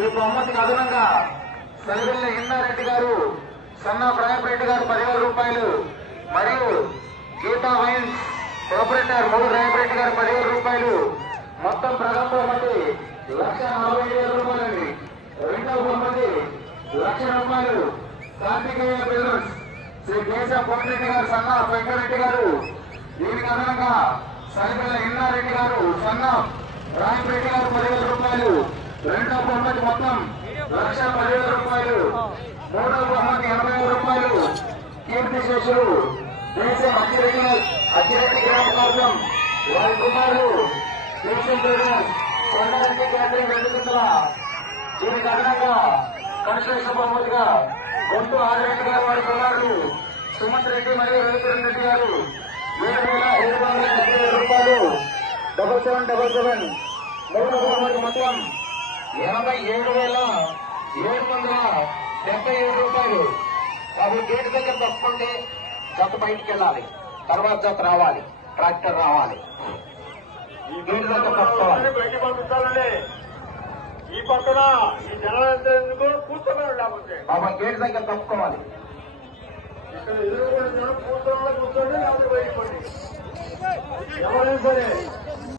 ఈ బహుమతికి అదనంగా సరివెల్ల ఇన్నారెడ్డి గారు, సన్నా రాయపరెడ్డి గారు 10,000 రూపాయలు మరియు గీతా వైన్స్ ఆపరేటర్ మూడు రాయపరెడ్డి గారు 10,000 రూపాయలు. మొత్తం ప్రథమ బహుమతి 1,47,000 రూపాయలండి. రెండవ బహుమతి 1,00,000 రూపాయలు. కార్తికేయ బిల్డర్స్ శ్రీ కేశవ కోటిరెడ్డి గారు, సన్నా వెంకరెడ్డి గారు. దీనికి అదనంగా సరివెల్ల ఇన్నారెడ్డి గారు, సన్నా రాయపరెడ్డి గారు 10,000 రూపాయలు. రెండవ బహుమతి మొత్తం 1,10,000 రూపాయలు. మూడవ బహుమతి 80,000 రూపాయలు. కీర్తి శేషులు దేశం అచ్చిరెడ్డి గ్రామ కోసం వారి కుమారులు దేశం కొండరెడ్డి క్యాటరింగ్ 2 కిందల. దీనికి అదనంగా కన్స్ట్రక్షన్ బహుమతిగా గొంతు ఆదిరెడ్డి గారు, వారి కుమారులు సుమంత్ రెడ్డి మరియు రవికిరణ్ రెడ్డి గారు 7,770 రూపాయలు. 7777 మూడవ బహుమతి మొత్తం 87,777 రూపాయలు. కాబట్టి గేటు దగ్గర తప్పండి, జత బయటికి వెళ్ళాలి, తర్వాత జత రావాలి, ట్రాక్టర్ రావాలి. ఈ గేటు దగ్గర తప్పుకోవాలి. బయటికి పంపిస్తానండి. ఈ పక్కన ఈ జనాలంతా ఎందుకు కూర్చోమని లేకపోతే బాబా గేటు దగ్గర తప్పుకోవాలి. ఇక్కడ ఎదురు కూర్చోండి, లేకపోతే బయటికి ఎవరైనా సరే